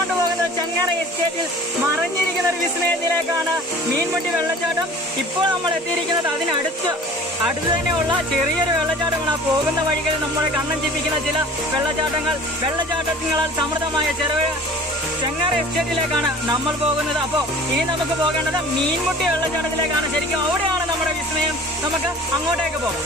കൊണ്ടുപോകുന്നത് ചെങ്ങറ എസ്റ്റേറ്റിൽ മറഞ്ഞിരിക്കുന്ന ഒരു വിസ്മയത്തിലേക്കാണ്. മീൻമുട്ടി വെള്ളച്ചാട്ടം. ഇപ്പോൾ നമ്മൾ എത്തിയിരിക്കുന്നത് അതിനടുത്ത് തന്നെയുള്ള ചെറിയൊരു വെള്ളച്ചാട്ടമാണ്. ആ പോകുന്ന വഴികളിൽ നമ്മളെ കണ്ണഞ്ചിപ്പിക്കുന്ന ചില വെള്ളച്ചാട്ടങ്ങളാൽ സമൃദ്ധമായ ചെങ്ങറ എസ്റ്റേറ്റിലേക്കാണ് നമ്മൾ പോകുന്നത്. അപ്പോൾ ഇനി നമുക്ക് പോകേണ്ടത് മീൻമുട്ടി വെള്ളച്ചാട്ടത്തിലേക്കാണ്. ശരിക്കും അവിടെയാണ് നമ്മുടെ വിസ്മയം. നമുക്ക് അങ്ങോട്ടേക്ക് പോകാം.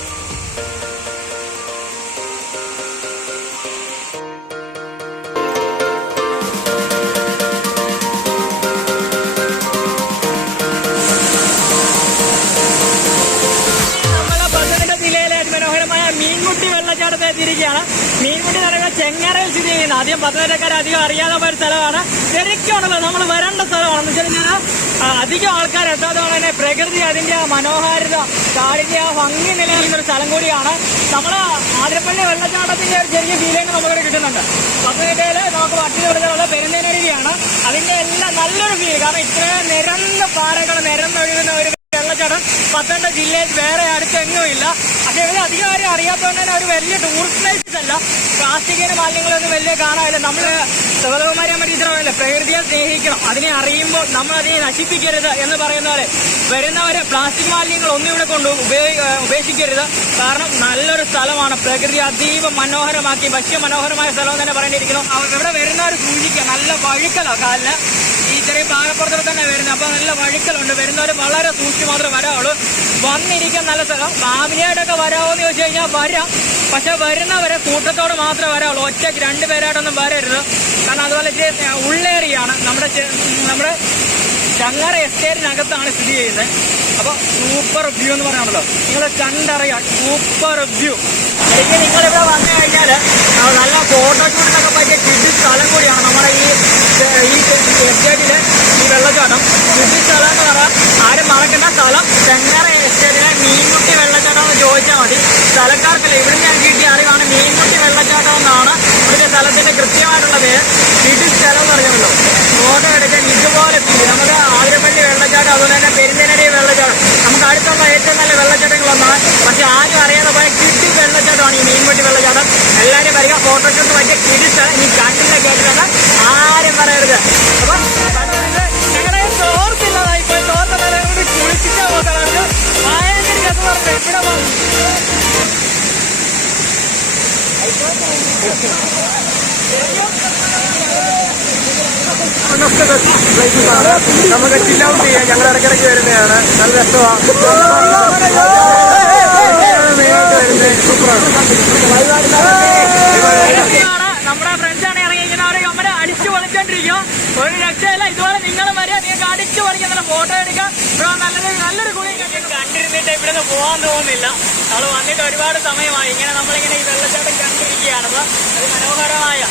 മീൻമുട്ടി വെള്ളച്ചാട്ടത്തെ എത്തിയിരിക്കുകയാണ്. മീൻമുട്ടി നടക്കുന്ന ചെങ്ങറയിൽ സ്ഥിതി ചെയ്യുന്നത്. ആദ്യം പത്തനംതിട്ടക്കാർ അധികം അറിയാതെ പോയ സ്ഥലമാണ്. ശരിക്കുള്ളത് നമ്മൾ വരേണ്ട സ്ഥലമാണെന്ന് വെച്ചാൽ കഴിഞ്ഞാൽ അധികം ആൾക്കാർ എത്താത്തതുകൊണ്ട് തന്നെ പ്രകൃതി അതിന്റെ മനോഹാരിത കാടിന്റെ ആ ഭംഗി നിലനിൽക്കുന്ന ഒരു സ്ഥലം കൂടിയാണ്. നമ്മൾ ആതിരപ്പള്ളി വെള്ളച്ചാട്ടത്തിന്റെ ഒരു ചെറിയ ഫീലിംഗ് നമുക്കിവിടെ കിട്ടുന്നുണ്ട്. പത്തനംതിട്ടയിൽ നമുക്ക് മറ്റൊരു വെള്ളച്ചാട്ടമുള്ള പെരുന്തേനരുവിയാണ്. അതിന്റെ എല്ലാം നല്ലൊരു ഫീൽ. കാരണം ഇത്രയും നിരന്ന പാറകൾ നിരന്നൊഴുകുന്ന ഒരു വെള്ളച്ചാട്ടം പത്തനംതിട്ട ജില്ലയിൽ വേറെ അടുത്തെങ്ങും ഇല്ല. പക്ഷെ ഇവര് അധികം ആരും അറിയാത്തതുകൊണ്ട് തന്നെ ഒരു വലിയ ടൂറിസ്റ്റ് പ്ലേസ് അല്ല. പ്ലാസ്റ്റിക്കിന്റെ മാലിന്യങ്ങളൊന്നും വലിയ കാണാനില്ല. നമ്മള് ശിവകുമാരിയമ്മ ടീച്ചറല്ലേ, പ്രകൃതിയെ സ്നേഹിക്കണം, അതിനെ അറിയുമ്പോൾ നമ്മൾ അതിനെ നശിപ്പിക്കരുത് എന്ന് പറയുന്ന പോലെ വരുന്നവരെ പ്ലാസ്റ്റിക് മാലിന്യങ്ങൾ ഒന്നും ഇവിടെ കൊണ്ട് ഉപേക്ഷിക്കരുത്. കാരണം നല്ലൊരു സ്ഥലമാണ്. പ്രകൃതി അതീവ മനോഹരമാക്കി മനോഹരമായ സ്ഥലം തന്നെ പറയേണ്ടിയിരിക്കുന്നു. ഇവിടെ വരുന്നവർ സൂക്ഷിക്കുക. നല്ല വഴുക്കലാണ് കാലിന്. ഈ ചെറിയ പാറപ്പുറത്തിൽ തന്നെ വരുന്നത്. അപ്പൊ നല്ല വഴുക്കലുണ്ട്. വരുന്നവർ വളരെ സൂക്ഷിച്ച് മാത്രമേ വരാവുള്ളൂ. വന്നിരിക്കാൻ നല്ല സ്ഥലം. ഫാമിലിയായിട്ടൊക്കെ വരാമോന്ന് ചോദിച്ചു കഴിഞ്ഞാൽ വരാം. പക്ഷെ വരുന്നവരെ കൂട്ടത്തോട് മാത്രമേ വരാവുള്ളൂ. ഒറ്റയ്ക്ക് രണ്ടുപേരായിട്ടൊന്നും വരരുത്. കാരണം അതുപോലെ ഉള്ളേറിയാണ്. നമ്മുടെ ചെങ്ങറ എസ്റ്റേറ്റിനകത്താണ് സ്ഥിതി ചെയ്യുന്നത്. അപ്പൊ സൂപ്പർ വ്യൂ എന്ന് പറയാമല്ലോ. നിങ്ങൾ കണ്ടറിയാം. Super view. ശരിക്കും നിങ്ങളിവിടെ വന്നു കഴിഞ്ഞാല് നല്ല ഫോട്ടോഷൂട്ടിനൊക്കെ പറ്റിയ കിഡി സ്ഥലം കൂടിയാണ് നമ്മുടെ ഈ എസ്റ്റേറ്റിലെ ഈ വെള്ളച്ചാട്ടം. കിഡി സ്ഥലം എന്ന് പറഞ്ഞാൽ ആരും മറക്കുന്ന സ്ഥലം ചെങ്ങറ എസ്റ്റേറ്റിലെ മീൻമുട്ടി വെള്ളച്ചാട്ടം എന്ന് ചോദിച്ചാൽ മതി. സ്ഥലക്കാർക്കല്ല, ഇവിടെ ഞാൻ കിട്ടിയ അറിവാണ് മീൻമുട്ടി വെള്ളച്ചാട്ടം എന്നാണ് ഇവിടുത്തെ സ്ഥലത്തിന്റെ കൃത്യമായിട്ടുള്ള പേര്. കിഡി സ്ഥലം എന്ന് പറഞ്ഞല്ലോ. ഫോട്ടോ എടുക്കാൻ ഇതുപോലെ നമുക്ക് ആതിരപ്പള്ളി വെള്ളച്ചാട്ടം, അതുപോലെ തന്നെ പെരുന്തേനരുവി വെള്ളച്ചാട്ടം, നമുക്ക് അടുത്തുള്ള ഏറ്റവും നല്ല വെള്ളച്ചാട്ടങ്ങളൊന്നാണ്. പക്ഷെ ആരും അറിയാതെ പോയ കിഡി വെള്ളച്ചാട്ടമാണ് ഈ മീൻമുട്ടി വെള്ളച്ചാട്ടം. എല്ലാവരും വരിക. ഫോട്ടോഷൂട്ട് പറ്റിയ കിഡി സ്ഥലം. ഇനി കണ്ടില്ല കേട്ടില്ല ആരും പറയരുത്. അപ്പൊ ഞങ്ങളുടെ തോർത്തില്ലതായിപ്പോ തോർത്തല്ല കുളിച്ചിട്ടാ പോകുന്നത്. ഭയങ്കര രസം പറഞ്ഞു ഇവിടെ നമുക്ക് ചിൽ ഔട്ട് ചെയ്യാം. ഞങ്ങൾ ഇടയ്ക്കിടയ്ക്ക് വരുന്നതാണ്. നല്ല രസമാണ്. നമ്മുടെ ഫ്രണ്ട്സാണ് ഇറങ്ങിയിരിക്കുന്നത്. അവരെ കമ്മനെ അടിച്ചു പൊളിച്ചോണ്ടിരിക്കും. ഒരു രക്ഷയില്ല. ഇതുപോലെ നിങ്ങളും വരിക. നിങ്ങൾക്ക് അടിച്ചു പൊളിക്കുന്ന ഫോട്ടോ എടുക്കാം. നല്ലൊരു കുളി കണ്ടിരുന്നിട്ട് ഇവിടെ നിന്ന് പോകാൻ തോന്നുന്നില്ല. നമ്മൾ വന്നിട്ട് ഒരുപാട് സമയമായി. നമ്മളിങ്ങനെ ഈ വെള്ളച്ചാട്ടം കണ്ടിരിക്കുകയാണത്. അത് മനോഹരമായ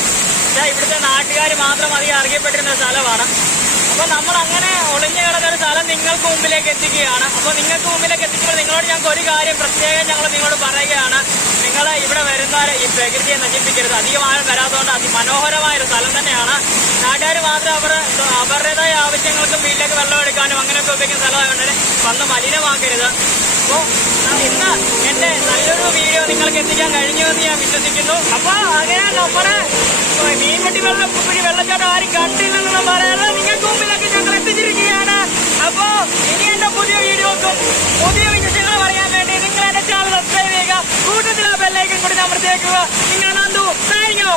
ഇവിടുത്തെ നാട്ടുകാർ മാത്രം അധികം അറിയപ്പെട്ടിരുന്ന സ്ഥലമാണ്. അപ്പൊ നമ്മൾ അങ്ങനെ ഒളിഞ്ഞു കിടന്ന ഒരു സ്ഥലം നിങ്ങൾക്ക് മുമ്പിലേക്ക് എത്തിക്കുകയാണ്. അപ്പൊ നിങ്ങൾക്ക് മുമ്പിലേക്ക് എത്തിക്കുമ്പോൾ നിങ്ങളോട് ഞങ്ങൾക്ക് ഒരു കാര്യം പ്രത്യേകം ഞങ്ങൾ നിങ്ങളോട് പറയുകയാണ്. നിങ്ങൾ ഇവിടെ വരുന്നവരെ ഈ പ്രകൃതിയെ നശിപ്പിക്കരുത്. അധികം ആരും വരാത്തതുകൊണ്ട് അതിമനോഹരമായ ഒരു സ്ഥലം തന്നെയാണ്. നാട്ടുകാർ മാത്രം അവരുടേതായ ആവശ്യങ്ങൾക്കും വീട്ടിലേക്ക് വെള്ളം എടുക്കാനും അങ്ങനെയൊക്കെ ഉപയോഗിക്കുന്ന സ്ഥലമായതുകൊണ്ട് വന്ന് മലിനമാക്കരുത്. അപ്പോ ഇന്ന് എന്റെ നല്ലൊരു വീഡിയോ നിങ്ങൾക്ക് എത്തിക്കാൻ കഴിഞ്ഞു എന്ന് ഞാൻ വിശ്വസിക്കുന്നു. അപ്പൊ അങ്ങനെ നമ്മുടെ മീൻമുട്ടി വെള്ളച്ചാട്ടം ആരും കണ്ടില്ലെന്ന് പറയാതെ നിങ്ങൾക്ക് മുമ്പിലൊക്കെ ഞങ്ങൾ എത്തിച്ചിരിക്കുകയാണ്. അപ്പോ ഇനി എന്റെ പുതിയ വീഡിയോക്കും പുതിയ വിശേഷങ്ങൾ പറയാൻ വേണ്ടി നിങ്ങൾ എന്റെ ചാനൽ സബ്സ്ക്രൈബ് ചെയ്യുക. കൂട്ടത്തിൽ ആ ബെല്ലൈക്കൺ കൂടി അമർത്തിയേക്കുക. നിങ്ങൾ നന്ദു. Thank you.